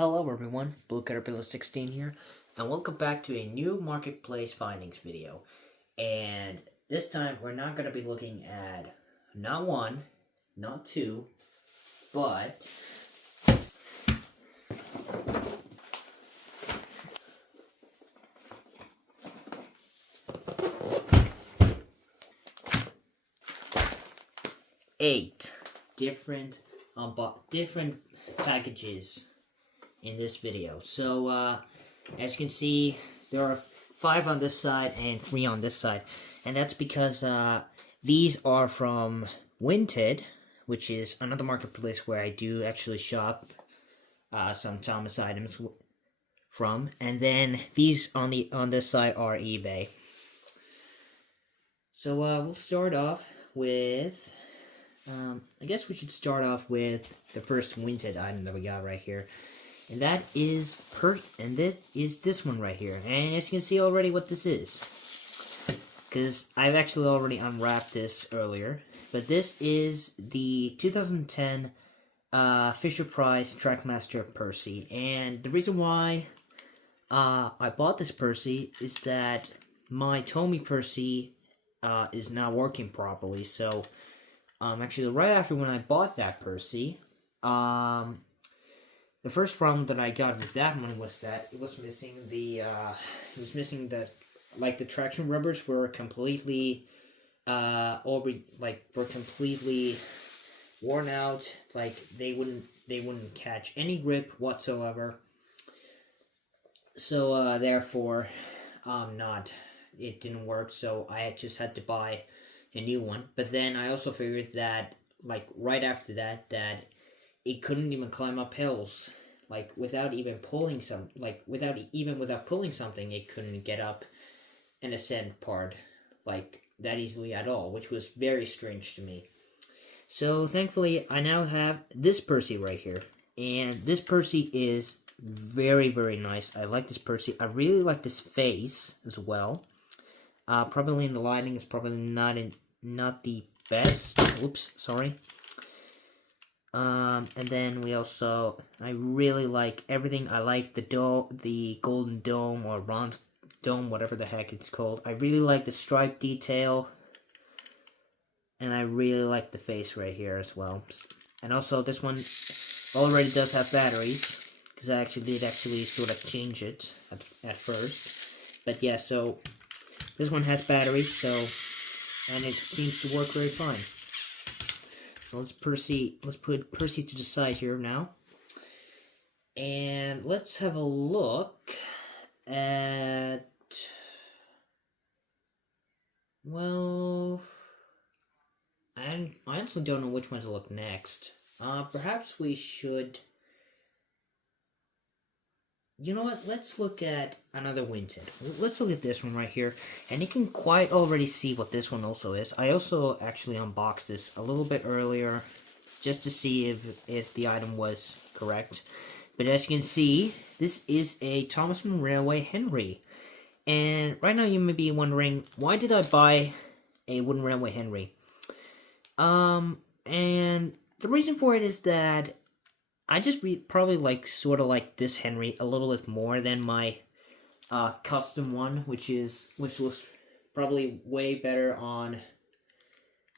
Hello everyone, Blue Caterpillar 16 here, and welcome back to a new marketplace findings video. And this time we're not going to be looking at not one, not two, but eight different packages in this video. So as you can see, there are 5 on this side and 3 on this side, and that's because these are from Winted, which is another marketplace where I do actually shop some Thomas items from, and then these on this side are eBay. So we'll start off with I guess we should start off with the first Winted item that we got right here. And that is this one right here. And as you can see already what this is, because I've actually already unwrapped this earlier. But this is the 2010 Fisher-Price Trackmaster Percy. And the reason why I bought this Percy is that my Tommy Percy is not working properly. So actually right after when I bought that Percy, the first problem that I got with that one was that it was missing the the traction rubbers were completely completely worn out. Like they wouldn't catch any grip whatsoever. So therefore it didn't work, so I just had to buy a new one. But then I also figured that right after that it couldn't even climb up hills, without pulling something, it couldn't get up an ascent part that easily at all, which was very strange to me. So thankfully I now have this Percy right here, and this Percy is very, very nice. I like this Percy. I really like this face as well. Probably in the lighting is probably not the best. Oops, sorry. And then I really like everything. I like the golden dome or bronze dome, whatever the heck it's called. I really like the stripe detail, and I really like the face right here as well. And also this one already does have batteries, because I did sort of change it at first. But yeah, so this one has batteries, and it seems to work very fine. So let's put Percy to the side here now. And let's have a look at, well, I honestly don't know which one to look next. Perhaps we should, you know what, let's look at another Winted. Let's look at this one right here, and you can quite already see what this one also is. I also actually unboxed this a little bit earlier, just to see if the item was correct. But as you can see, this is a Thomas Railway Henry. And right now you may be wondering, why did I buy a wooden Railway Henry? And the reason for it is that I just probably sort of like this Henry a little bit more than my custom one, which was probably way better on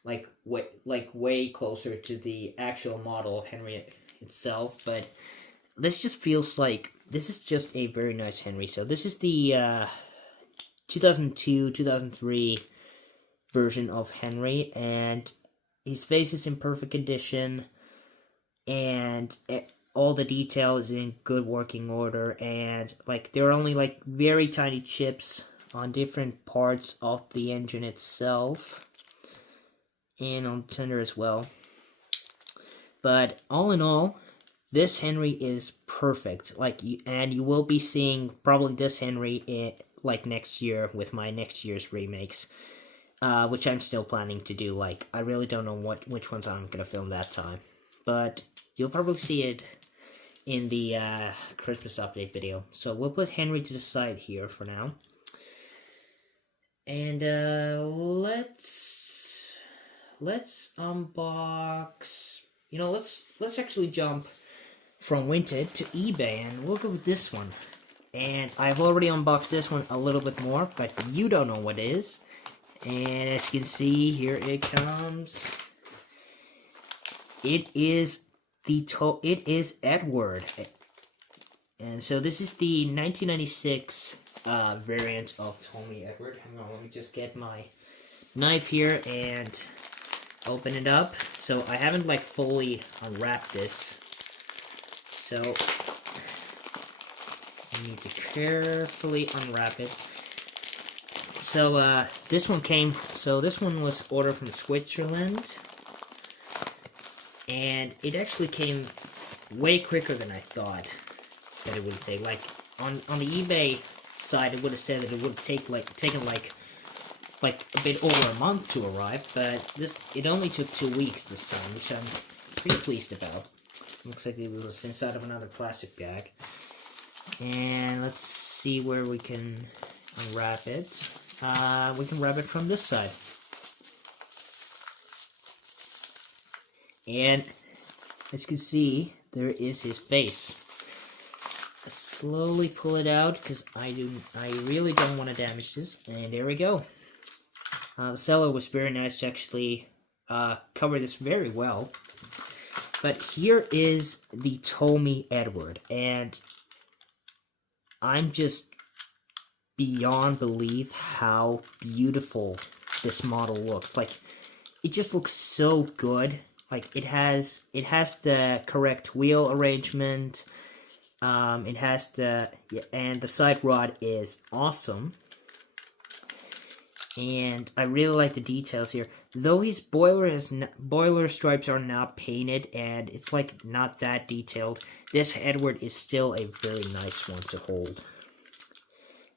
way closer to the actual model of Henry itself. But this just feels like this is just a very nice Henry. So this is the 2002-2003 version of Henry, and his face is in perfect condition, and all the detail is in good working order, and there are only very tiny chips on different parts of the engine itself, and on the tender as well. But all in all, this Henry is perfect. And you will be seeing probably this Henry next year with my next year's remakes, which I'm still planning to do. I really don't know which ones I'm gonna film that time, but you'll probably see it in the Christmas update video. So we'll put Henry to the side here for now. And let's unbox. Let's actually jump from Vinted to eBay, and we'll go with this one. And I've already unboxed this one a little bit more, but you don't know what it is. And as you can see, here it comes. It is Edward. And so this is the 1996 variant of Tommy Edward. Hang on, let me just get my knife here and open it up. So I haven't like fully unwrapped this. So I need to carefully unwrap it. So this one was ordered from Switzerland, and it actually came way quicker than I thought that it would take. Like on the eBay side, it would have said that it would have taken like a bit over a month to arrive, but it only took 2 weeks this time, which I'm pretty pleased about. Looks like it was inside of another plastic bag. And let's see where we can unwrap it. We can wrap it from this side. And as you can see, there is his face. I slowly pull it out because I really don't want to damage this. And there we go. The seller was very nice to actually cover this very well. But here is the Tommy Edward, and I'm just beyond belief how beautiful this model looks. Like, it just looks so good. Like, it has the correct wheel arrangement. It has and the side rod is awesome. And I really like the details here. Though his boiler stripes are not painted and it's like not that detailed, this Edward is still a very nice one to hold.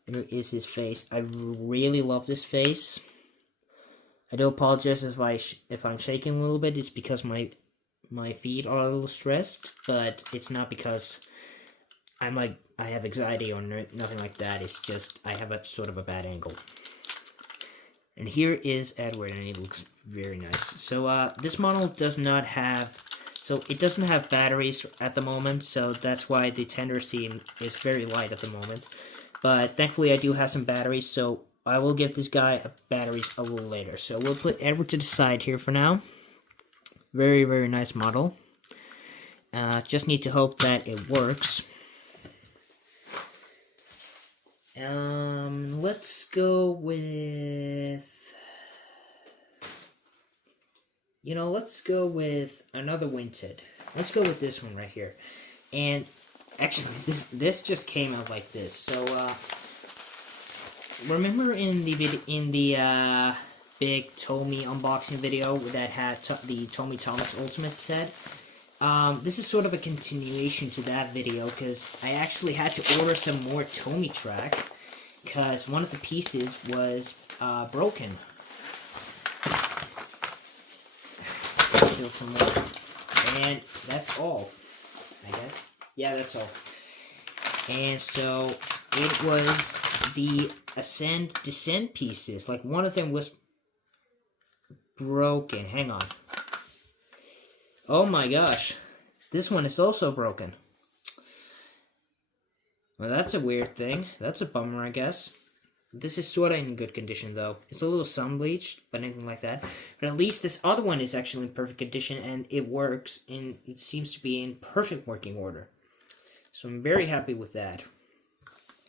And here is his face. I really love this face. I do apologize if I'm shaking a little bit. It's because my feet are a little stressed, but it's not because I have anxiety or nothing like that. It's just I have a sort of a bad angle. And here is Edward, and it looks very nice. So this model doesn't have batteries at the moment, so that's why the tender seam is very light at the moment. But thankfully I do have some batteries, so I will give this guy batteries a little later. So we'll put Edward to the side here for now. Very, very nice model. Just need to hope that it works. Let's go with... let's go with another Vinted. Let's go with this one right here. And actually, this just came out like this. So, remember in the big Tomy unboxing video that had the Tomy Thomas Ultimate set? This is sort of a continuation to that video because I actually had to order some more Tomy track because one of the pieces was broken. Still some more. And that's all, I guess. Yeah, that's all. And so it was the Ascend-Descend pieces. Like, one of them was broken. Hang on. Oh my gosh. This one is also broken. Well, that's a weird thing. That's a bummer, I guess. This is sort of in good condition, though. It's a little sun-bleached, but anything like that. But at least this other one is actually in perfect condition, and it works, and it seems to be in perfect working order. So I'm very happy with that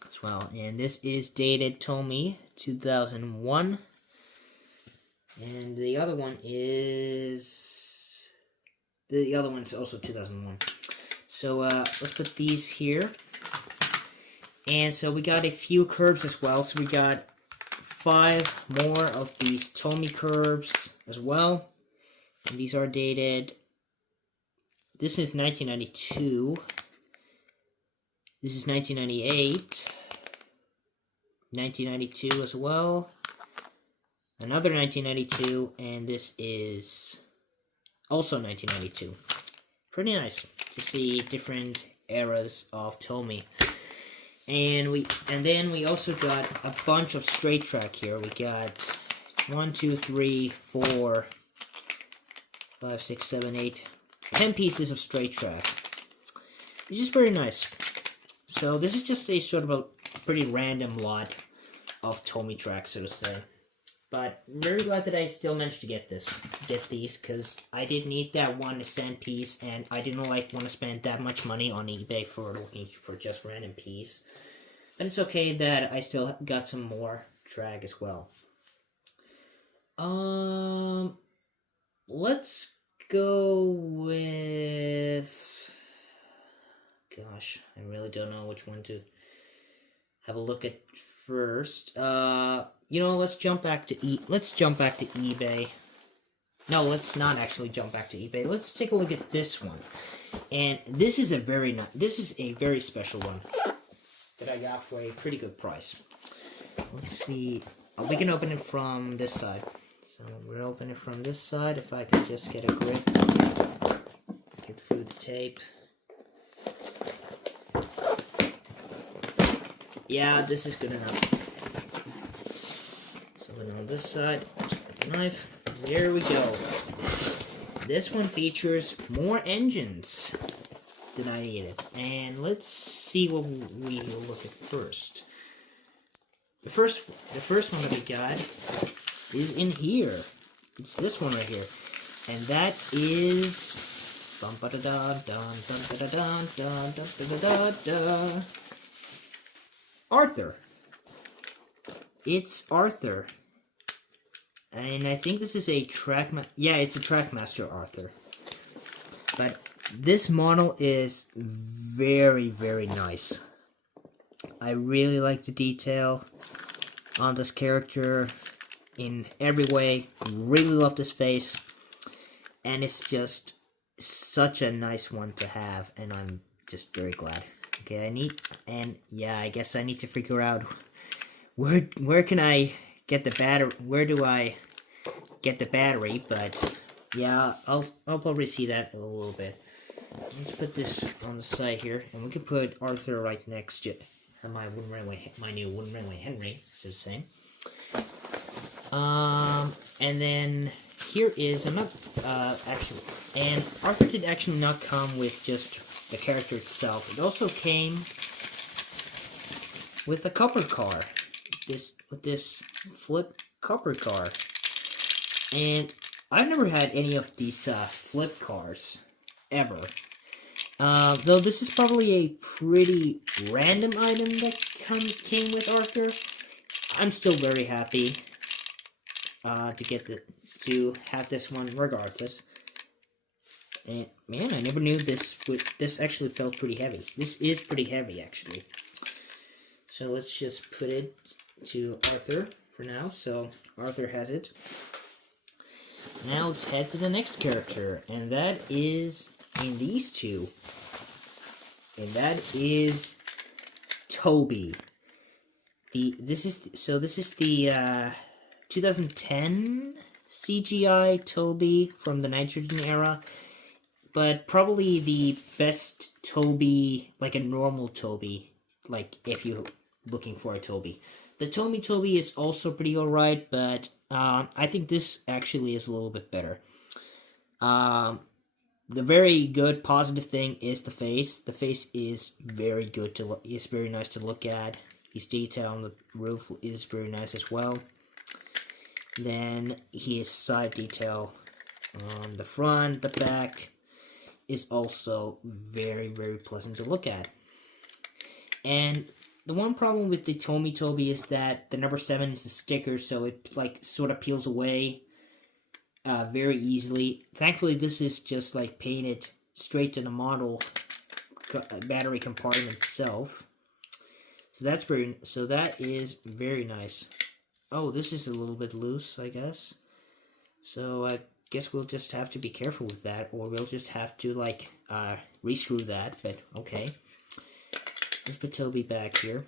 as well. And this is dated Tomy 2001. And the other one is... The other one's also 2001. So let's put these here. And so we got a few curbs as well. So we got 5 more of these Tomy curbs as well. And these are dated... This is 1992. This is 1998. 1992 as well. Another 1992. And this is also 1992. Pretty nice to see different eras of Tomy. And then we also got a bunch of straight track here. We got 1, 2, 3, 4, 5, 6, 7, 8, 10 pieces of straight track. It's just very nice. So this is just a sort of a pretty random lot of Tomy tracks, so to say. But I'm very glad that I still managed to get these, because I did need that 1 cent piece, and I didn't want to spend that much money on eBay for looking for just random piece. But it's okay that I still got some more drag as well. Let's go with... Gosh, I really don't know which one to have a look at first. Let's jump back to eBay. No, let's not actually jump back to eBay. Let's take a look at this one. And this is a very special one that I got for a pretty good price. Let's see. We can open it from this side. So we'll open it from this side. If I can just get a grip, get through the tape. Yeah, this is good enough. Something on this side. Knife. There we go. This one features more engines than I needed. And let's see what we look at first. The first one that we got is in here. It's this one right here. And that is Arthur. It's Arthur. And I think this is a it's a Trackmaster Arthur. But this model is very, very nice. I really like the detail on this character in every way. Really love this face. And it's just such a nice one to have, and I'm just very glad. Okay, I guess I need to figure out where can I get the battery, where do I get the battery, but yeah, I'll probably see that in a little bit. Let's put this on the side here, and we can put Arthur right next to my new Wooden Railway Henry, so the same. And then here is actually, and Arthur did actually not come with just the character itself. It also came with a copper car. This flip copper car. And I've never had any of these flip cars ever. Though this is probably a pretty random item that came with Arthur. I'm still very happy to have this one regardless. And man, I never knew this actually felt pretty heavy. This is pretty heavy actually. So let's just put it to Arthur for now. So Arthur has it. Now let's head to the next character, and that is in these two. And that is Toby. This is the 2010 CGI Toby from the Nitrogen era, but probably the best Toby, like a normal Toby, like if you're looking for a Toby. The Toby is also pretty alright, but I think this actually is a little bit better. The very good positive thing is the face. The face is very good to look. It's very nice to look at. His detail on the roof is very nice as well. Then his side detail on the front, the back is also very, very pleasant to look at. And the one problem with the Toby is that the number 7 is a sticker, so it like sort of peels away very easily. Thankfully, this is just like painted straight to the model battery compartment itself. So that is very nice. Oh, this is a little bit loose, I guess. So I guess we'll just have to be careful with that, or we'll just have to like re-screw that. But okay, let's put Toby back here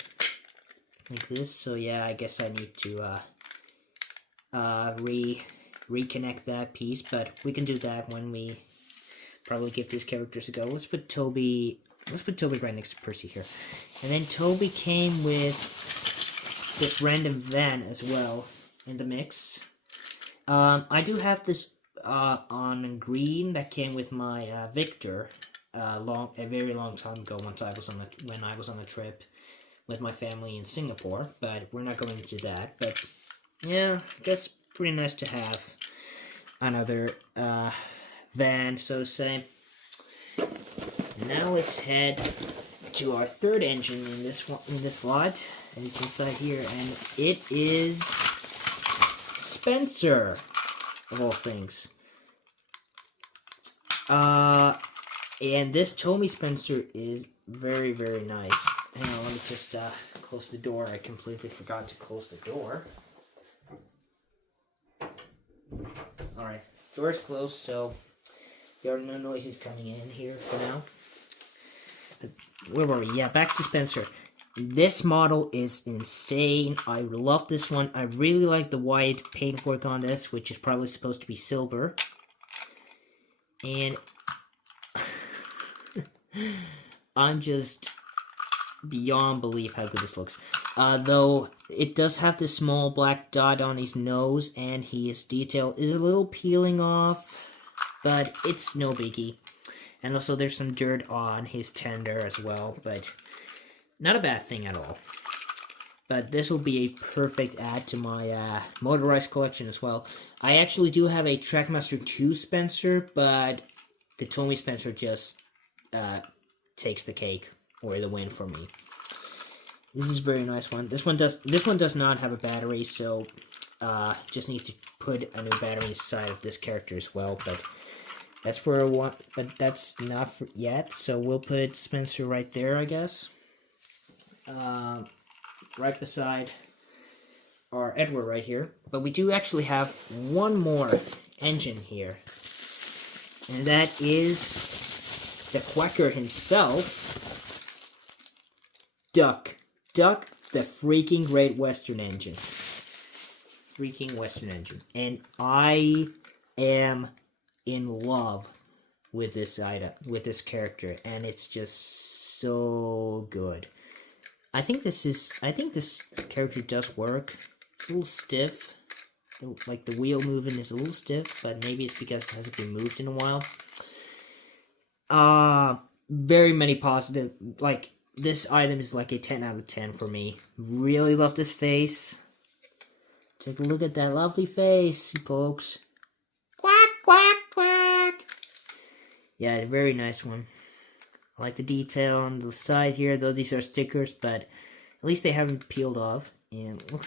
like this. So yeah, I guess I need to reconnect that piece, but we can do that when we probably give these characters a go. Let's put Toby right next to Percy here. And then Toby came with this random van as well in the mix. I do have this on green that came with my Victor. a very long time ago when I was on a trip with my family in Singapore, but we're not going into that. But yeah, that's pretty nice to have another van, so to say. Now let's head to our third engine in this lot, and it's inside here, and it is Spencer, of all things. And this Tommy Spencer is very, very nice. Hang on, let me just close the door. I completely forgot to close the door. Alright, door's closed, so there are no noises coming in here for now. But where were we? Yeah, back to Spencer. This model is insane. I love this one. I really like the white paintwork on this, which is probably supposed to be silver. And I'm just beyond belief how good this looks. Though it does have this small black dot on his nose, and his detail is a little peeling off, but it's no biggie. And also there's some dirt on his tender as well, but not a bad thing at all. But this will be a perfect add to my motorized collection as well. I actually do have a Trackmaster 2 Spencer, but the Tommy Spencer just takes the cake or the win for me. This is a very nice one. This one does not have a battery, so just need to put a new battery inside of this character as well. But that's where I want. But that's not for yet. So we'll put Spencer right there, I guess. Right beside our Edward right here. But we do actually have one more engine here, and that is the Quacker himself, Duck, the freaking Great Western Engine. Freaking Western Engine. And I am in love with this item, with this character, and it's just so good. I think this character does work. It's a little stiff. Like the wheel movement is a little stiff, but maybe it's because it hasn't been moved in a while. Very many positive, like, this item is like a 10 out of 10 for me. Really love this face. Take a look at that lovely face, folks. Quack, quack, quack. Yeah, very nice one. I like the detail on the side here, though these are stickers, but at least they haven't peeled off. And looks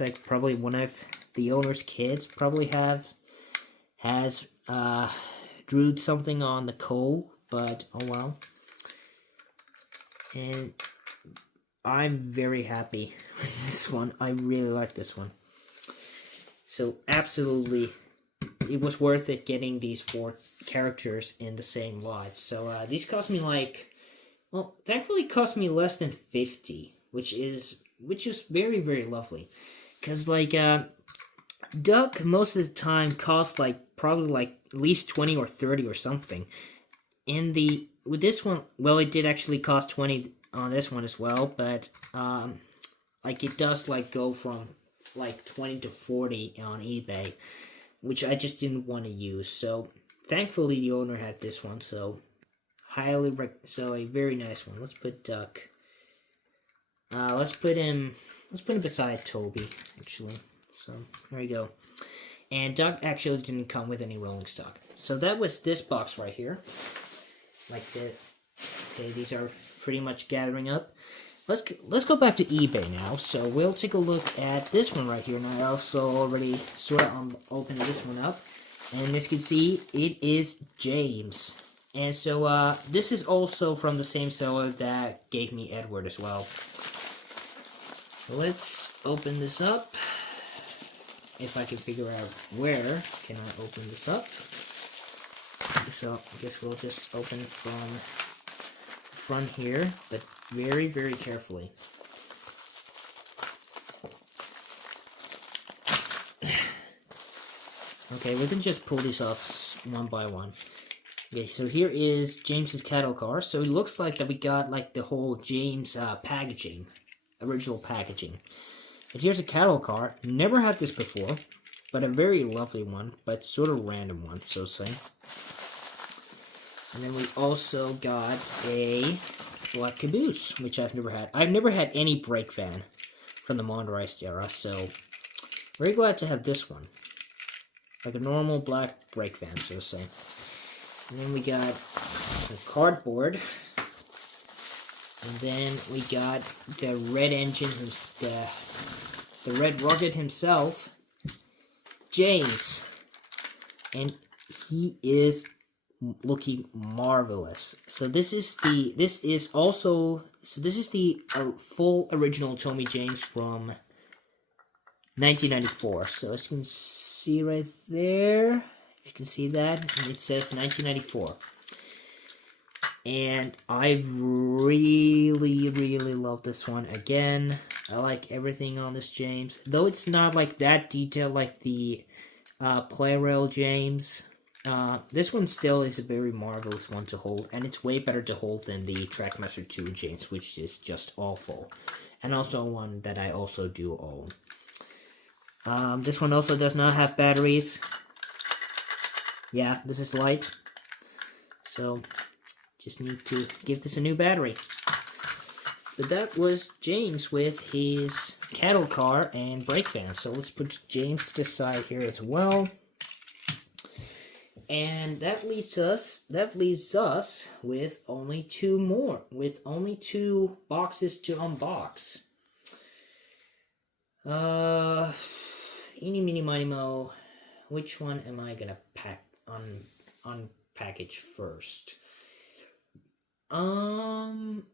like probably one of the owner's kids probably has drew something on the coal, but oh well. And I'm very happy with this one. I really like this one. So absolutely, it was worth it getting these 4 characters in the same lot. So these cost me thankfully cost me less than 50, which is very, very lovely. Cause Duck most of the time costs probably at least 20 or 30 or something. With this one, well, it did actually cost 20 on this one as well, but it does go from 20 to 40 on eBay, which I just didn't want to use. So thankfully the owner had this one, so so a very nice one. Let's put Duck. Let's put him beside Toby, actually. So there we go. And Duck actually didn't come with any rolling stock. So that was this box right here. Okay, these are pretty much gathering up. Let's go back to eBay now. So we'll take a look at this one right here. And I also already sort of opened this one up. And as you can see, it is James. And so this is also from the same seller that gave me Edward as well. Let's open this up. If I can figure out where can I open this up. So I guess we'll just open it from front here, but very, very carefully. Okay, we can just pull these off one by one. Okay, so here is James's cattle car. So it looks like that we got the whole James packaging, original packaging. But here's a cattle car. Never had this before, but a very lovely one, but sort of random one, so to say. And then we also got a black caboose, which I've never had. I've never had any brake van from the motorized era, so very glad to have this one. Like a normal black brake van, so to say. And then we got some cardboard. And then we got the red engine, the red rugged himself, James. And he is looking marvelous. So this is the full original Tommy James from 1994. So as you can see right there, you can see that, and it says 1994. And I really, really love this one. Again, I like everything on this James, though it's not like that detailed like the Play Rail James. This one still is a very marvelous one to hold, and it's way better to hold than the Trackmaster 2 James, which is just awful. And also one that I also do own. This one also does not have batteries. Yeah, this is light. So, just need to give this a new battery. But that was James with his cattle car and brake van. So let's put James to the side here as well. And that leaves us with only two more, with only two boxes to unbox. Eeny, meeny, miny, mo. Which one am I gonna unpackage first? You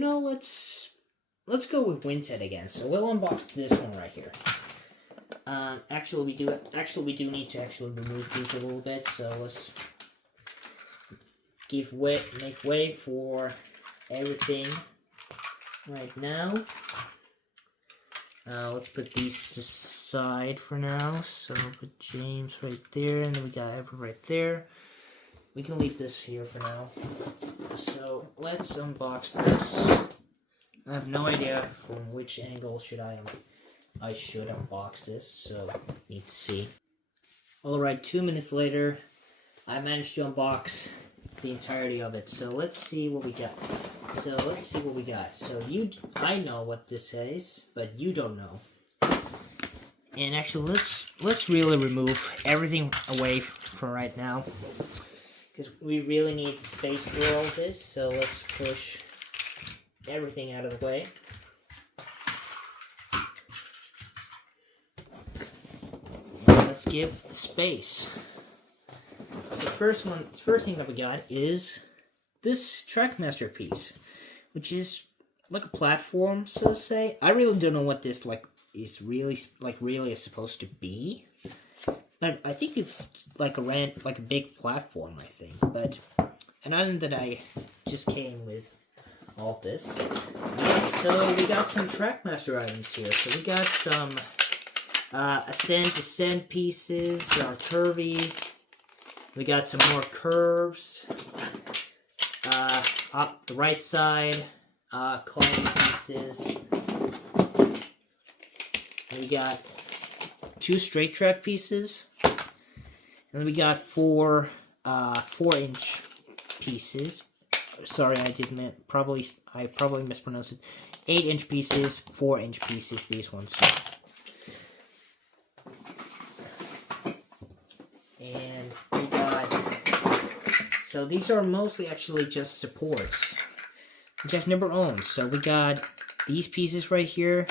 know, let's go with Winted again. So we'll unbox this one right here. Actually, we do need to actually remove these a little bit. So let's make way for everything right now. Let's put these to the side for now. So we'll put James right there, and then we got Ever right there. We can leave this here for now. So let's unbox this. I have no idea from which angle I should unbox this, so need to see. Alright, 2 minutes later, I managed to unbox the entirety of it. So let's see what we got. So I know what this says, but you don't know. And actually, let's really remove everything away for right now, because we really need space for all this. So let's push everything out of the way. Let's give space. So first thing that we got is this Trackmaster piece, which is like a platform, so to say. I really don't know what this is really supposed to be, but I think it's like a big platform, I think. But and other than that, I just came with all this. So we got some Trackmaster items here. So we got some ascent, descent pieces that are curvy. We got some more curves. Up the right side, climbing pieces. And we got 2 straight track pieces. And then we got 4 4-inch pieces. Sorry, I probably mispronounced it. 8-inch pieces, 4-inch pieces, these ones. And we got, so these are mostly actually just supports, which I've never owned. So we got these pieces right here.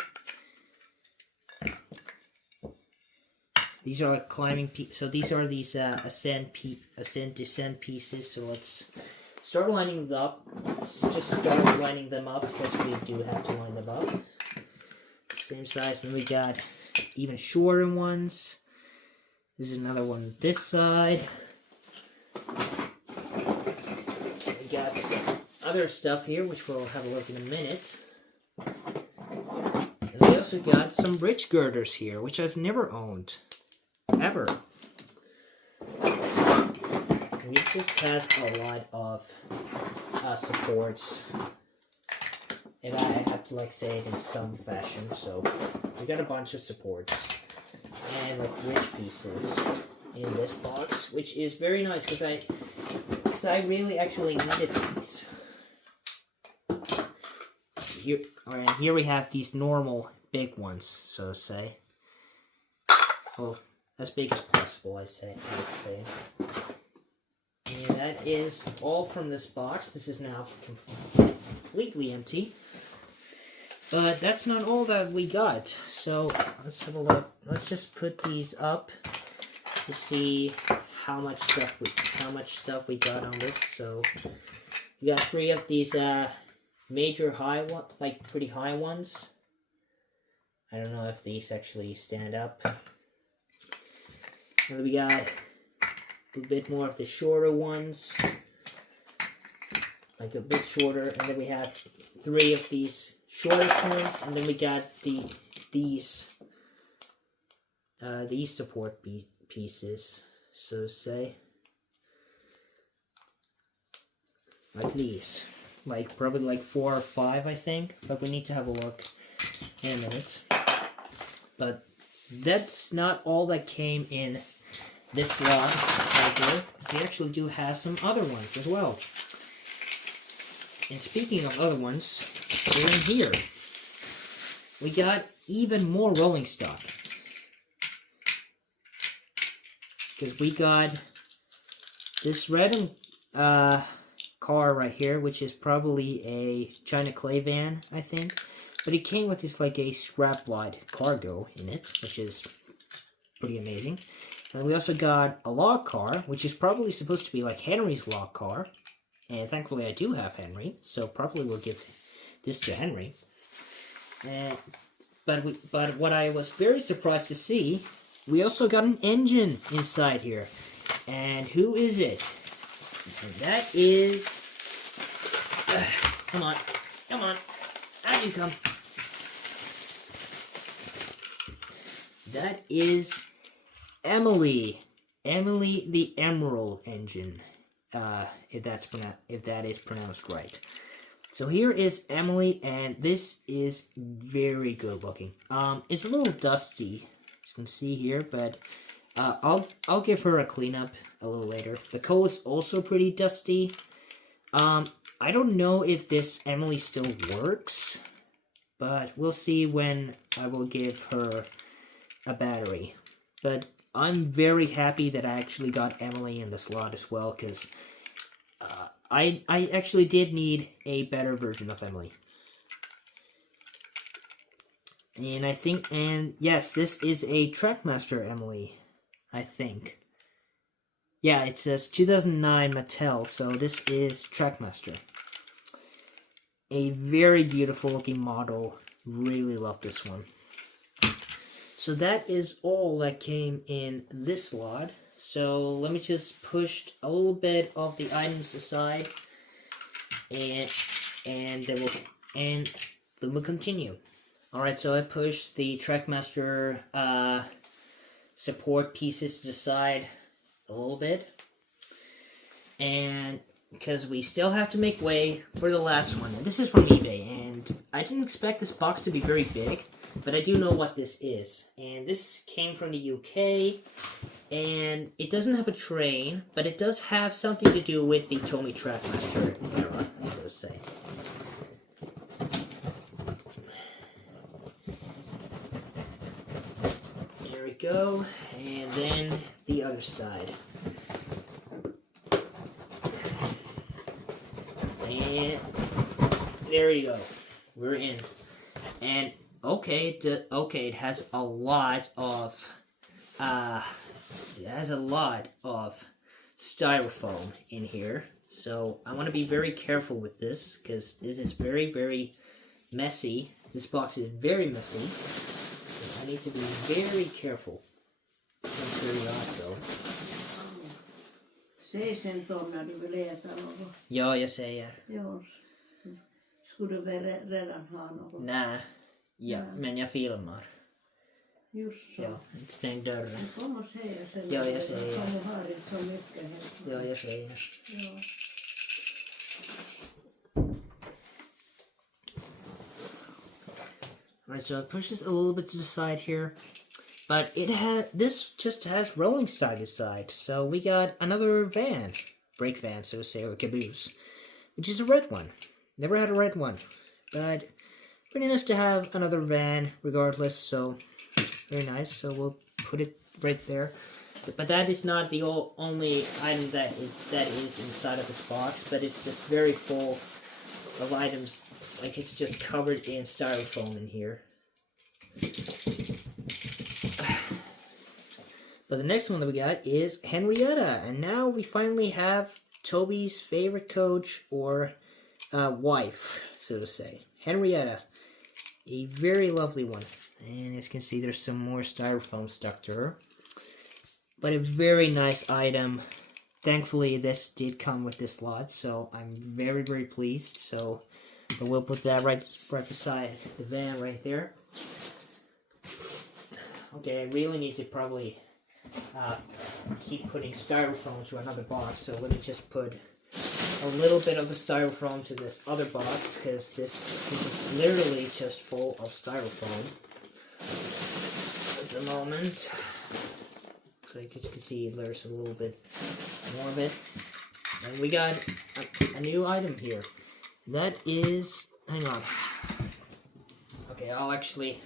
These are like climbing pieces. So these are these ascent, descent pieces. So let's start lining them up. Let's just start lining them up, because we do have to line them up. Same size. Then we got even shorter ones. This is another one this side. We got some other stuff here, which we'll have a look in a minute. And we also got some bridge girders here, which I've never owned. Ever. And it just has a lot of supports, if I have to say it in some fashion. So we got a bunch of supports and bridge pieces in this box, which is very nice, because because I really actually needed these. Here, and here we have these normal big ones, so to say. Well, as big as possible, I would say. And that is all from this box. This is now completely empty. But that's not all that we got. So let's have a look. Let's just put these up to see how much stuff we got on this. So we got 3 of these major high one, like pretty high ones. I don't know if these actually stand up. And we got a little bit more of the shorter ones, like a bit shorter, and then we have 3 of these shorter ones, and then we got these support pieces, so to say, like these, like probably like 4 or 5, I think, but we need to have a look in a minute. But that's not all that came in this lot right here. We actually do have some other ones as well. And speaking of other ones, we're in here. We got even more rolling stock. Because we got this red car right here, which is probably a China clay van, I think. But it came with this like a scrap wide cargo in it, which is pretty amazing. And we also got a log car, which is probably supposed to be like Henry's log car. And thankfully I do have Henry, so probably we'll give this to Henry. But what I was very surprised to see, we also got an engine inside here. And who is it? And that is... come on. Out you come. That is Emily the Emerald engine, if that is pronounced right. So here is Emily, and this is very good looking. It's a little dusty, as you can see here, but I'll give her a cleanup a little later. The coal is also pretty dusty. I don't know if this Emily still works, but we'll see when I will give her a battery. But I'm very happy that I actually got Emily in the slot as well, because I actually did need a better version of Emily. And I think, and yes, this is a Trackmaster Emily, I think. Yeah, it says 2009 Mattel, so this is Trackmaster. A very beautiful looking model. Really love this one. So that is all that came in this lot. So let me just push a little bit of the items aside, and then we'll continue. All right, so I pushed the Trackmaster support pieces to the side a little bit, and because we still have to make way for the last one. And this is from eBay, and I didn't expect this box to be very big, but I do know what this is. And this came from the UK, and it doesn't have a train, but it does have something to do with the TOMY Trackmaster era, so to say. There we go, and then the other side. And there you go. We're in. And okay, it has a lot of styrofoam in here. So I want to be very careful with this, because this is very, very messy. This box is very messy. So I need to be very careful. It's very odd though. Säg sen Tom när du vill äta något. Ja, jag säger. Ja. Skulle du redan ha något? Nej, ja, men jag filmar. Just så. Ja, stäng dörren. Du kommer säga sen. Ja, jag säger. Som du har inte så mycket. Ja, jag säger. Ja. Alright, so I push this a little bit to the side here. But this just has rolling stock aside, so we got another van. brake van, so to say, or caboose, which is a red one. Never had a red one, but pretty nice to have another van regardless, so very nice. So we'll put it right there. But that is not the only item that is inside of this box, but it's just very full of items. Like, it's just covered in styrofoam in here. But the next one that we got is Henrietta, and now we finally have Toby's favorite coach, or wife, so to say. Henrietta, a very lovely one. And as you can see, there's some more styrofoam stuck to her. But a very nice item. Thankfully, this did come with this lot, so I'm very, very pleased. So we'll put that right beside the van right there. Okay, I really need to probably keep putting styrofoam to another box, so let me just put a little bit of the styrofoam to this other box, because this is literally just full of styrofoam at the moment. So you can see there's a little bit more of it. And we got a new item here. That is, hang on. Okay, I'll actually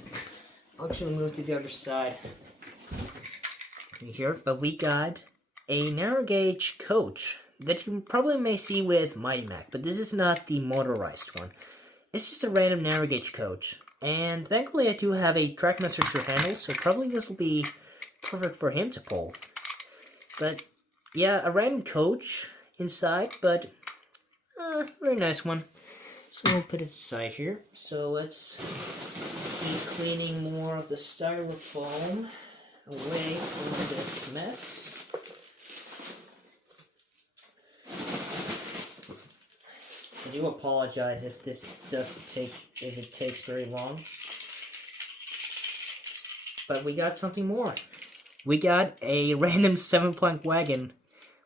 move to the other side here. But we got a narrow gauge coach that you probably may see with Mighty Mac, but this is not the motorized one. It's just a random narrow gauge coach. And thankfully I do have a Trackmaster short handle, so probably this will be perfect for him to pull. But yeah, a random coach inside, but very nice one. So we'll put it aside here. So let's keep cleaning more of the styrofoam away from this mess. I do apologize if this if it takes very long. But we got something more. We got a random 7-plank wagon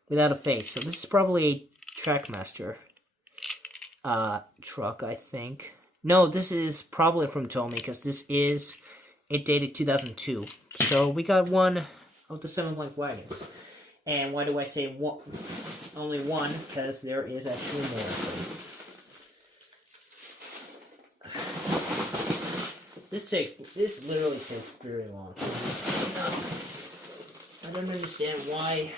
without a face. So this is probably a Trackmaster truck, I think. No, this is probably from Tomy, because it dated 2002. So we got one of the 7-plank wagons. And why do I say one, only one? Because there is actually more. This literally takes very long. I don't understand why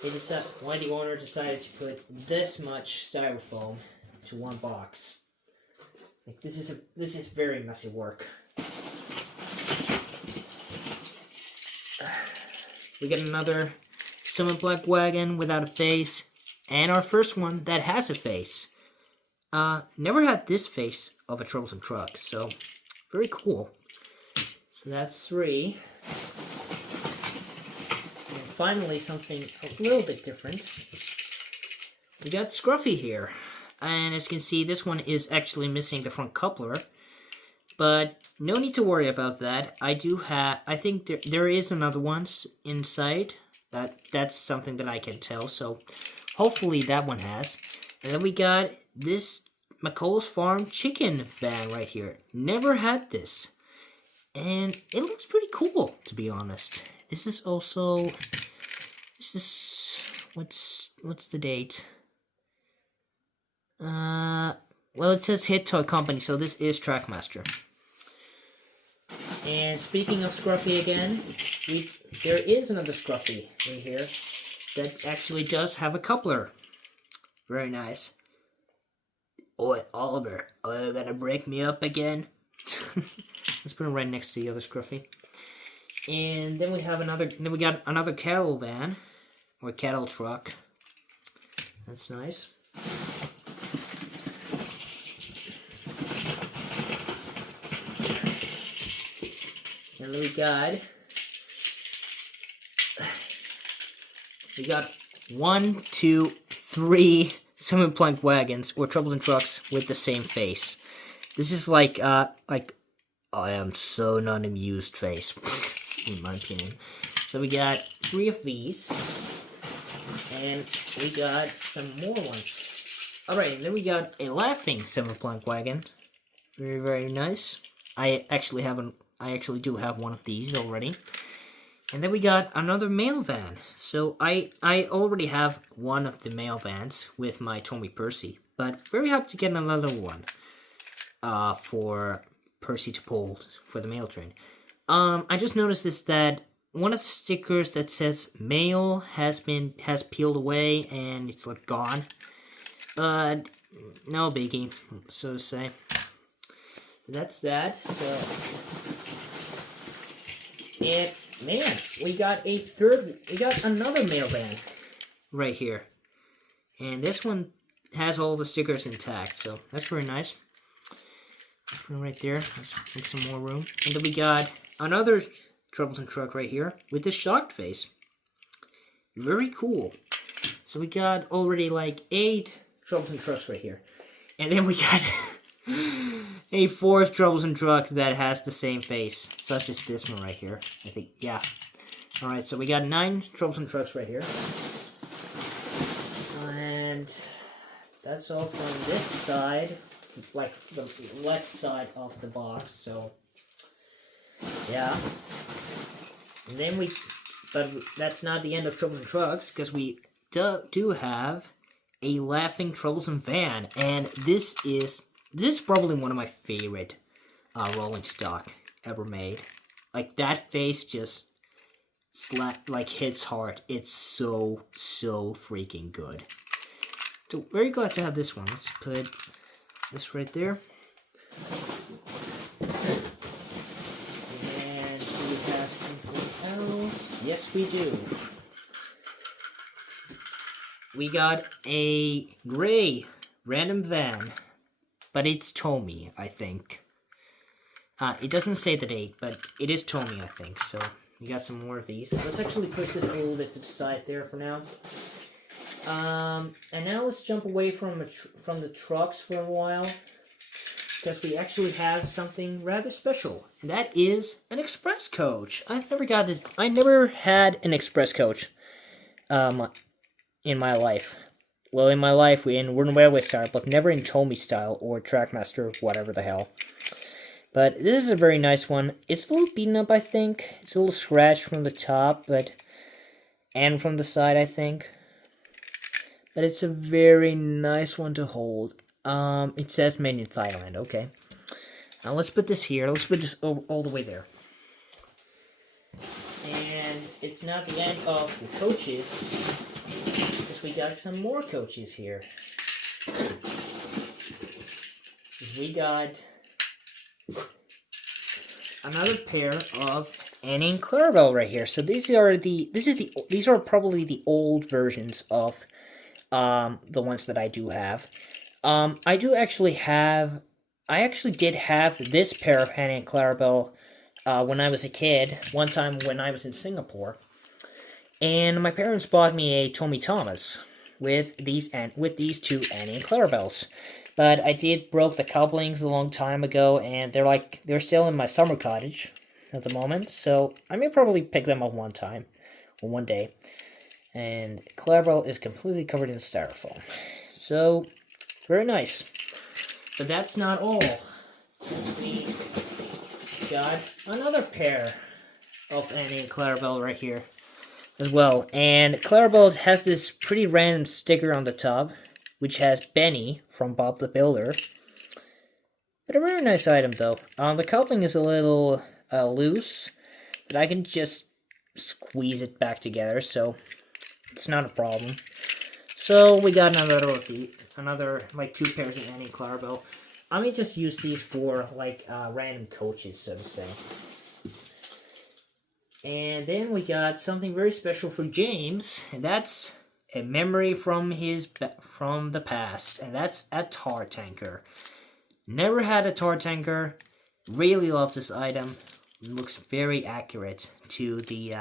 the owner decided to put this much styrofoam to one box. Like, this is very messy work. We get another 7-plank wagon without a face, and our first one that has a face. Never had this face of a troublesome truck, so very cool. So that's 3. And finally, something a little bit different. We got Scruffy here. And as you can see, this one is actually missing the front coupler. But no need to worry about that. I think there is another one inside. That's something that I can tell. So hopefully that one has. And then we got this McColl's Farm chicken van right here. Never had this. And it looks pretty cool, to be honest. This is also... What's the date? Well, it says Hit Toy Company, so this is Trackmaster. And speaking of Scruffy again, there is another Scruffy in here that actually does have a coupler. Very nice. Oi, Oliver, are you gonna break me up again? Let's put him right next to the other Scruffy. And then we got another cattle van, or cattle truck. That's nice. And then we got 1, 2, 3 7-plank wagons or troublesome trucks with the same face. This is like I am so not amused face, in my opinion. So we got 3 of these, and we got some more ones. All right, and then we got a laughing 7-plank wagon. Very, very nice. I actually do have one of these already. And then we got another mail van. So I already have one of the mail vans with my Tommy Percy, but very happy to get another one for Percy to pull for the mail train. I just noticed this, that one of the stickers that says mail has peeled away and it's like gone. But no biggie, so to say. That's that. So, and man, we got another mail van right here, and this one has all the stickers intact, so that's very nice. Put it right there. Let's make some more room. And then we got another troublesome truck right here with this shocked face. Very cool. So we got already like 8 troublesome trucks right here. And then we got a 4th troublesome truck that has the same face, such as this one right here. I think, yeah. Alright, so we got 9 troublesome trucks right here. And that's all from this side, like the left side of the box, so yeah. And then but that's not the end of troublesome trucks, because we do have a laughing troublesome van, and this is probably one of my favorite rolling stock ever made. Like, that face just hits hard. It's so freaking good. So very glad to have this one. Let's put this right there. And do we have something else? Yes, we do. We got a gray random van, but it's Tommy, I think. It doesn't say the date, but it is Tommy, I think. So we got some more of these. Let's actually push this a little bit to the side there for now. And now let's jump away from the trucks for a while, because we actually have something rather special, and that is an express coach. I never had an express coach in my life. Well, in my life, we're in railway style, but never in Tommy style or Trackmaster, whatever the hell. But this is a very nice one. It's a little beaten up, I think. It's a little scratched from the top, and from the side, I think. But it's a very nice one to hold. It says made in Thailand. Okay. Now let's put this here. Let's put this all the way there. And it's not the end of the coaches, because we got some more coaches here. We got another pair of Annie and Clarabelle right here. So these are probably the old versions of the ones that I do have. I actually did have this pair of Annie and Clarabelle when I was a kid, one time when I was in Singapore. And my parents bought me a Tommy Thomas with these two Annie and Clarabelles. But I broke the couplings a long time ago, and they're still in my summer cottage at the moment. So I may probably pick them up one day. And Clarabelle is completely covered in styrofoam. So, very nice. But that's not all. We got another pair of Annie and Clarabelle right here as well. And Clarabelle has this pretty random sticker on the top, which has Benny from Bob the Builder. But a very nice item, though. The coupling is a little loose, but I can just squeeze it back together, so it's not a problem. So we got another 2 pairs of Annie and Clarabelle. I may just use these for random coaches, so to say. And then we got something very special for James, and that's a memory from the past, and that's a tar tanker. Never had a tar tanker. Really love this item. It looks very accurate to the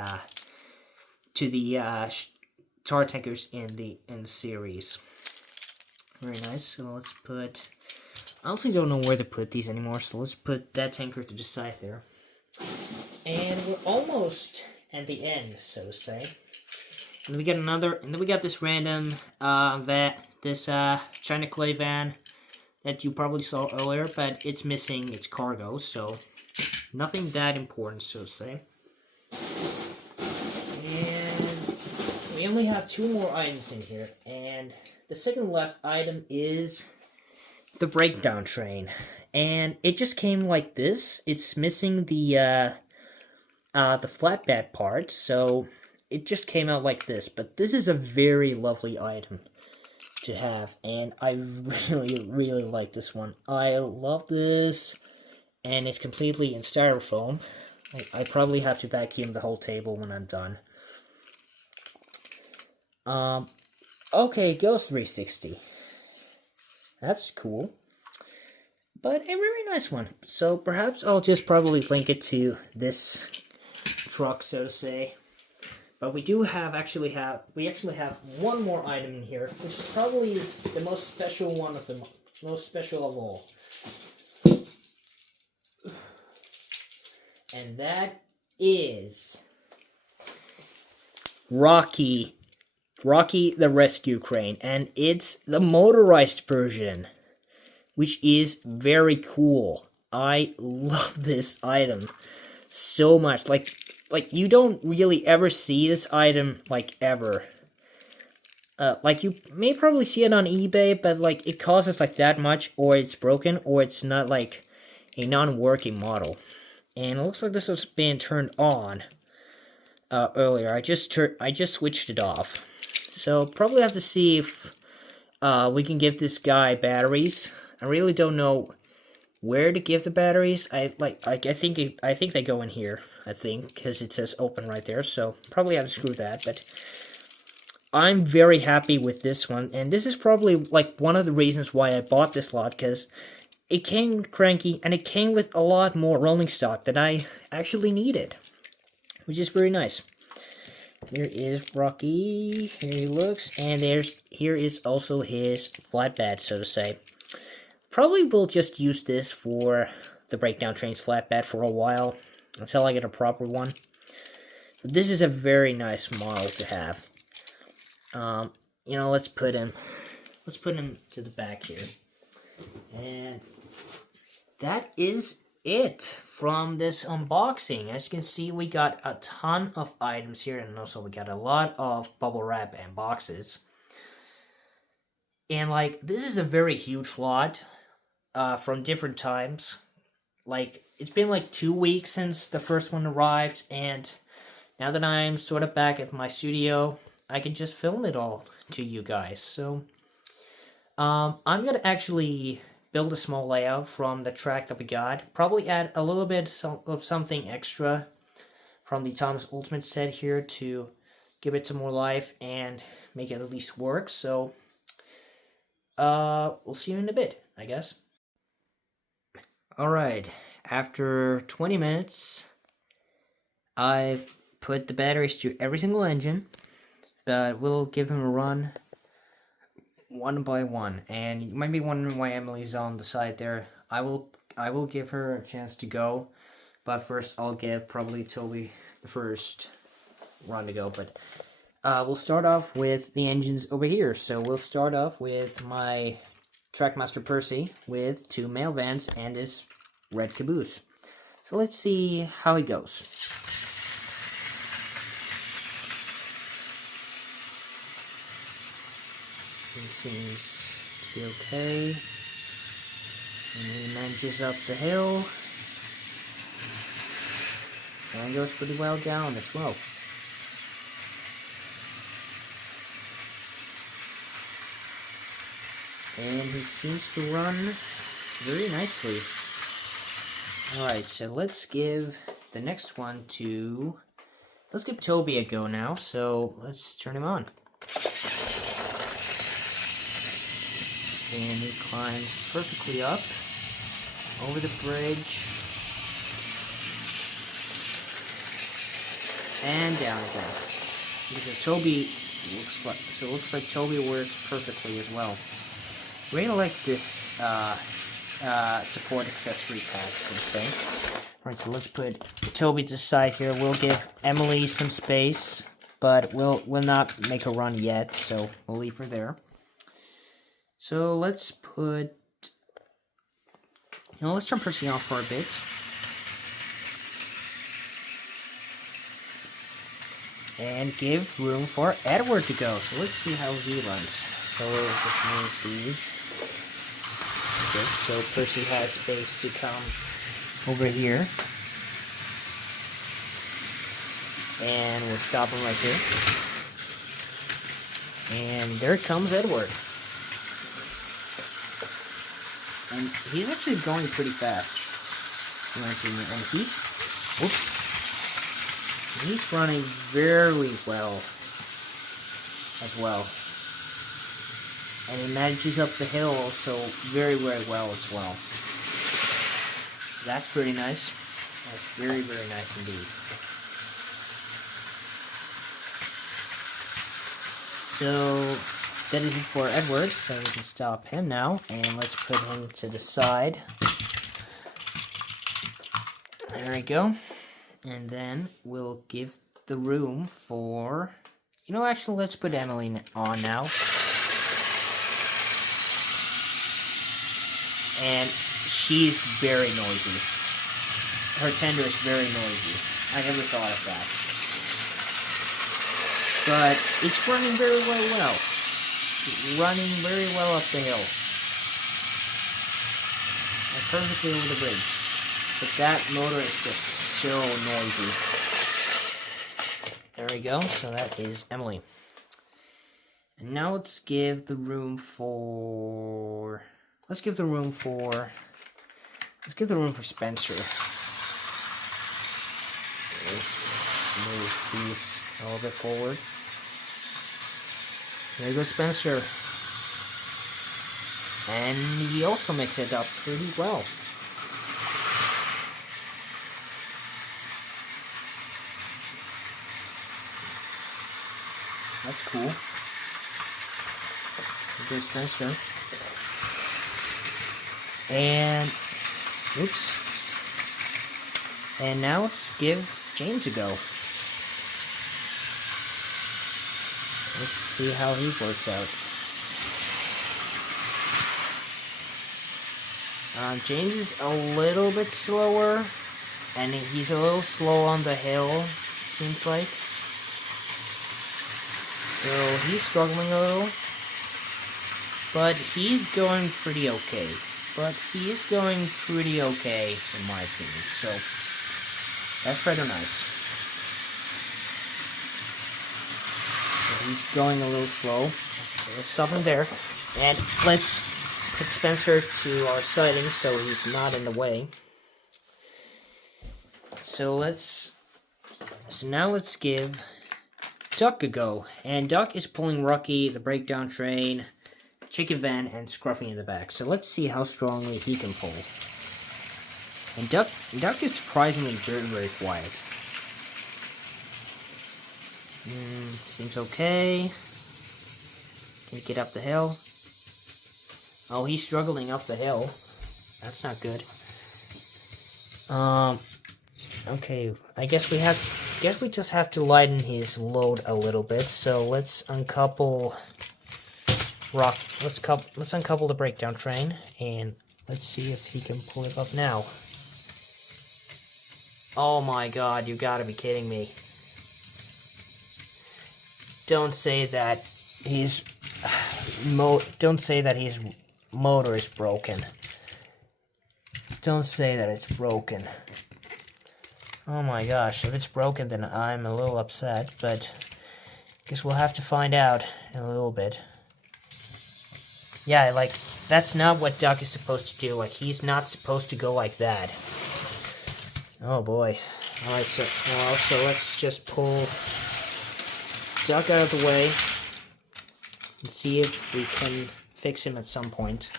tar tankers in the series. Very nice. So let's put. I honestly don't know where to put these anymore, so let's put that tanker to the side there. And we're almost at the end, so to say. And then we got this random China clay van that you probably saw earlier, but it's missing its cargo, so nothing that important, so to say. we only have 2 more items in here, and the second last item is the breakdown train. And it just came like this. It's missing the flatbed part, so it just came out like this. But this is a very lovely item to have, and I really, really like this one. I love this, and it's completely in styrofoam. I probably have to vacuum the whole table when I'm done. Okay, Ghost 360. That's cool. But a very nice one. So perhaps I'll just probably link it to this truck, so to say. But we actually have one more item in here, which is probably the most special one of them, most special of all. And that is Rocky the Rescue Crane, and it's the motorized version, which is very cool. I love this item so much. Like you don't really ever see this item, like, ever. Like, you may probably see it on eBay, but, like, it costs like that much, or it's broken, or it's not, like, a non-working model. And it looks like this was being turned on earlier. I just switched it off. So probably have to see if we can give this guy batteries. I really don't know where to give the batteries. I think they go in here. I think, because it says open right there. So probably have to screw that. But I'm very happy with this one, and this is probably like one of the reasons why I bought this lot, because it came cranky and it came with a lot more rolling stock than I actually needed, which is very nice. Here is Rocky. Here he looks, and here is also his flatbed, so to say. Probably will just use this for the breakdown train's flatbed for a while until I get a proper one. This is a very nice model to have. You know, let's put him to the back here, and that is it from this unboxing. As you can see, we got a ton of items here, and also we got a lot of bubble wrap and boxes. And like, this is a very huge lot from different times. Like, it's been like 2 weeks since the first one arrived, and now that I'm sort of back at my studio, I can just film it all to you guys. So I'm gonna actually build a small layout from the track that we got. Probably add a little bit of something extra from the Thomas Ultimate set here to give it some more life and make it at least work. So we'll see you in a bit, I guess. Alright, after 20 minutes, I've put the batteries to every single engine, but we'll give them a run one by one. And you might be wondering why Emily's on the side there. I will give her a chance to go, but first I'll give probably Toby the first run to go. But we'll start off with the engines over here. So we'll start off with my Trackmaster Percy with 2 mail vans and this red caboose. So let's see how it goes. It seems to be okay. And he manages up the hill. And goes pretty well down as well. And he seems to run very nicely. Alright, so let's give the next one to... Let's give Toby a go now, so let's turn him on. And he climbs perfectly up, over the bridge, and down again. Because Toby looks like Toby works perfectly as well. Really like this support accessory packs, let's say. Alright, so let's put Toby to the side here. We'll give Emily some space, but we'll not make a run yet, so we'll leave her there. So let's put, let's turn Percy off for a bit. and give room for Edward to go. So let's see how he runs. So we'll just move these. Okay, so Percy has space to come over here. And we'll stop him right here. And there comes Edward. And he's actually going pretty fast. And he's running very well as well. And he manages up the hill also very, very well as well. That's pretty nice. That's very, very nice indeed. So that is it for Edward, so we can stop him now, and let's put him to the side. There we go. And then we'll give the room for... actually, let's put Emily on now. And she's very noisy. Her tender is very noisy. I never thought of that. But it's running very well. Running very well up the hill. And perfectly over the bridge. But that motor is just so noisy. There we go. So that is Emily. And now let's give the room for Spencer. Let's move these a little bit forward. There goes Spencer. And he also mixed it up pretty well. That's cool. There goes Spencer. And, oops. And now let's give James a go. Let's see how he works out. James is a little bit slower, and he's a little slow on the hill, seems like. So he's struggling a little, but he's going pretty okay. In my opinion, so that's rather nice. So he's going a little slow. So let's stop him there, and let's put Spencer to our siding so he's not in the way. So now let's give Duck a go, and Duck is pulling Rocky, the breakdown train, Chicken Van, and Scruffy in the back. So let's see how strongly he can pull. And Duck is surprisingly very, very quiet. Seems okay. Can he get up the hill? Oh, he's struggling up the hill. That's not good. Okay, I guess we just have to lighten his load a little bit. So let's uncouple let's uncouple the breakdown train, and let's see if he can pull it up now. Oh my god, you gotta be kidding me. Don't say that his motor is broken. Don't say that it's broken. Oh my gosh, if it's broken then I'm a little upset, but I guess we'll have to find out in a little bit. Yeah, like, that's not what Duck is supposed to do. Like, he's not supposed to go like that. Oh boy. Alright, so let's just pull Duck out of the way and see if we can fix him at some point.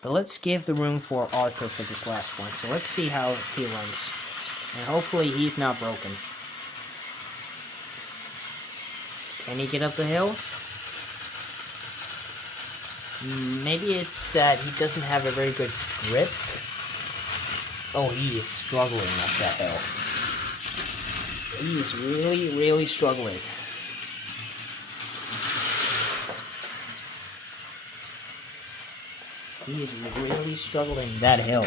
But let's give the room for Arthur for this last one. So let's see how he runs. And hopefully he's not broken. Can he get up the hill? Maybe it's that he doesn't have a very good grip. Oh, he is struggling up that hill. He is really, really struggling. He is really struggling that hill.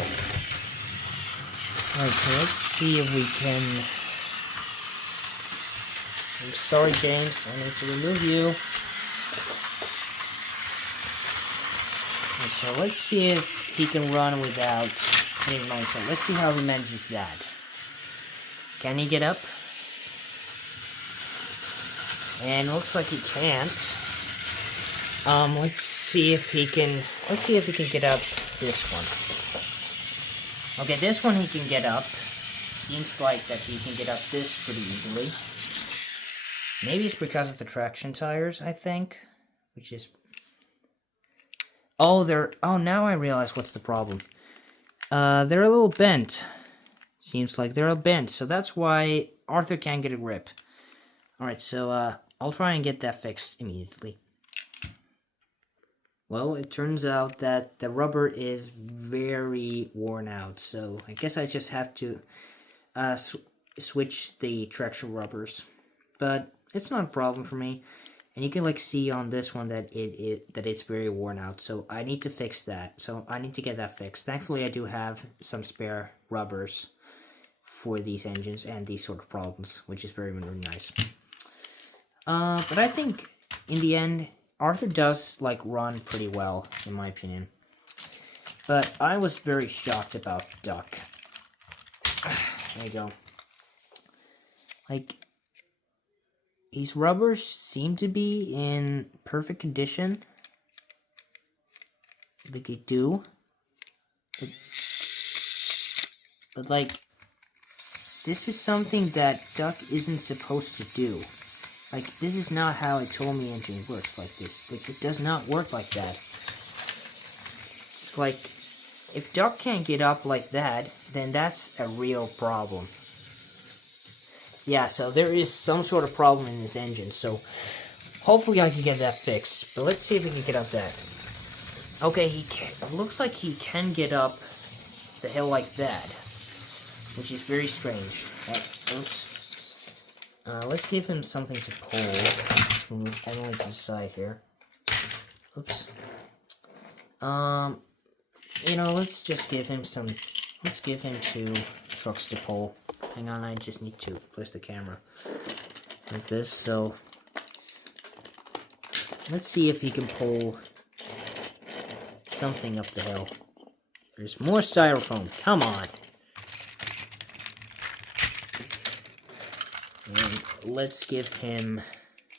Alright, so let's see if we can I'm sorry, James. I need to remove you. And so let's see if he can run without any momentum. Let's see how he manages that. Can he get up? And looks like he can't. Let's see if he can get up this one. Okay, this one he can get up. Seems like that he can get up this pretty easily. Maybe it's because of the traction tires, I think. Which is... Oh, now I realize what's the problem. They're a little bent. Seems like they're a bent, so that's why Arthur can't get a grip. Alright, so, I'll try and get that fixed immediately. Well, it turns out that the rubber is very worn out, so I guess I just have to switch the traction rubbers. But it's not a problem for me, and you can like see on this one that it's very worn out. So I need to fix that. So I need to get that fixed. Thankfully, I do have some spare rubbers for these engines and these sort of problems, which is very, very nice. But I think in the end, Arthur does like run pretty well, in my opinion. But I was very shocked about Duck. There you go. Like, these rubbers seem to be in perfect condition. Like they do. But like, this is something that Duck isn't supposed to do. Like, this is not how a TOMY engine works like this. Like, it does not work like that. It's like, if Duck can't get up like that, then that's a real problem. Yeah, so there is some sort of problem in this engine, so hopefully I can get that fixed. But let's see if we can get up that. Okay, it looks like he can get up the hill like that, which is very strange. Oops. Let's give him something to pull. Let's move Emily to the side here. Oops. You know, let's just give him some... Let's give him 2 trucks to pull. Hang on, I just need to place the camera like this, so... Let's see if he can pull something up the hill. There's more styrofoam. Come on! And let's give him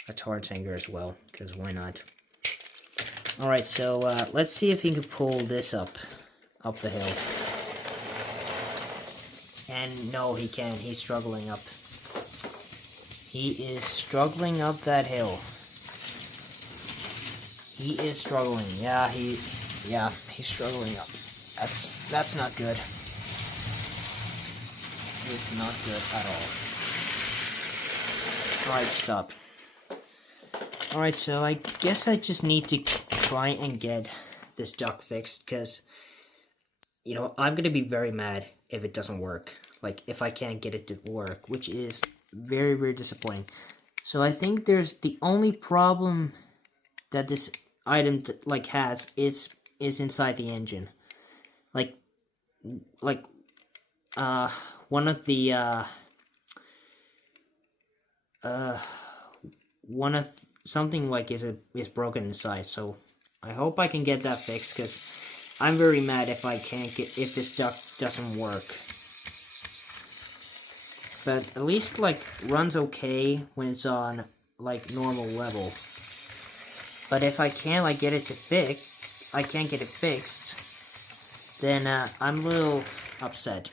a tar tanker as well, because why not? Alright, so let's see if he can pull this up the hill. And no, he can't. He's struggling up. He is struggling up that hill. He is struggling. Yeah, he's struggling up. That's not good. It's not good at all. Alright, stop. Alright, so I guess I just need to try and get this duck fixed, because, you know, I'm going to be very mad if it doesn't work. Like, if I can't get it to work, which is very, very disappointing. So I think there's the only problem that this item, has is inside the engine. One of the, something like is broken inside, so I hope I can get that fixed, because I'm very mad if if this duck doesn't work. But at least, like, runs okay when it's on, like, normal level. But if I can't, like, get it fixed, then, I'm a little upset.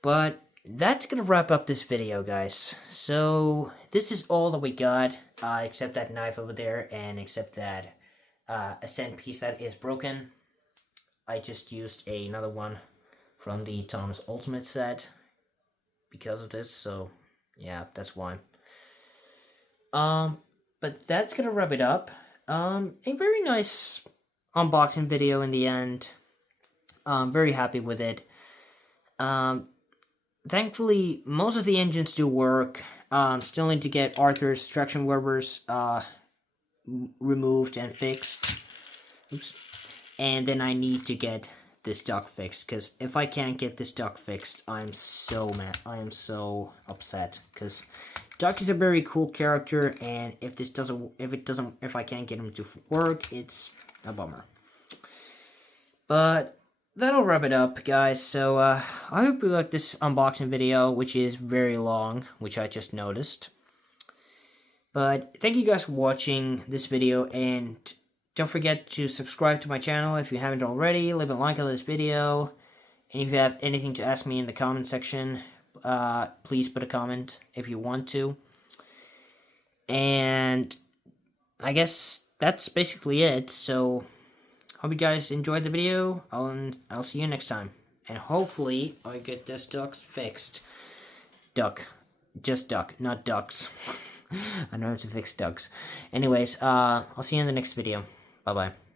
But that's gonna wrap up this video, guys. So, this is all that we got, except that knife over there, and except that, ascent piece that is broken. I just used another one from the Thomas Ultimate set because of this, so yeah, that's why. But that's gonna wrap it up. A very nice unboxing video in the end. Very happy with it. Thankfully, most of the engines do work. Still need to get Arthur's traction rubbers removed and fixed. Oops. And then I need to get this duck fixed, because if I can't get this duck fixed, I'm so mad. I am so upset, because Duck is a very cool character, and if I can't get him to work, it's a bummer. But that'll wrap it up, guys. So I hope you like this unboxing video, which is very long, which I just noticed. But thank you guys for watching this video, and don't forget to subscribe to my channel if you haven't already. Leave a like on this video, and if you have anything to ask me in the comment section, please put a comment if you want to. And I guess that's basically it. So hope you guys enjoyed the video. I'll see you next time. And hopefully I get this ducks fixed. Duck. Just duck, not ducks. I know how to fix ducks. Anyways, I'll see you in the next video. Bye-bye.